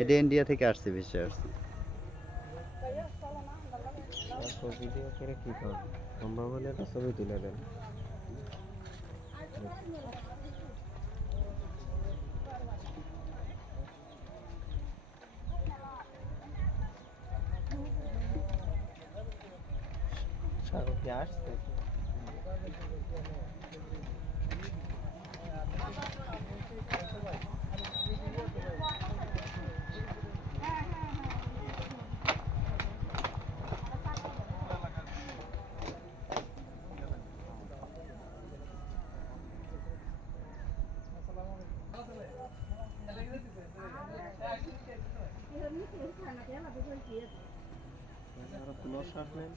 এটা ইন্ডিয়া থেকে আসছে, বেশি আসছে। ভিডিও করে কি করব, সম্ভব হলে একটা ছবি তুলে দেন। শাহরুখ কি আসছে? কোনো শট নেই।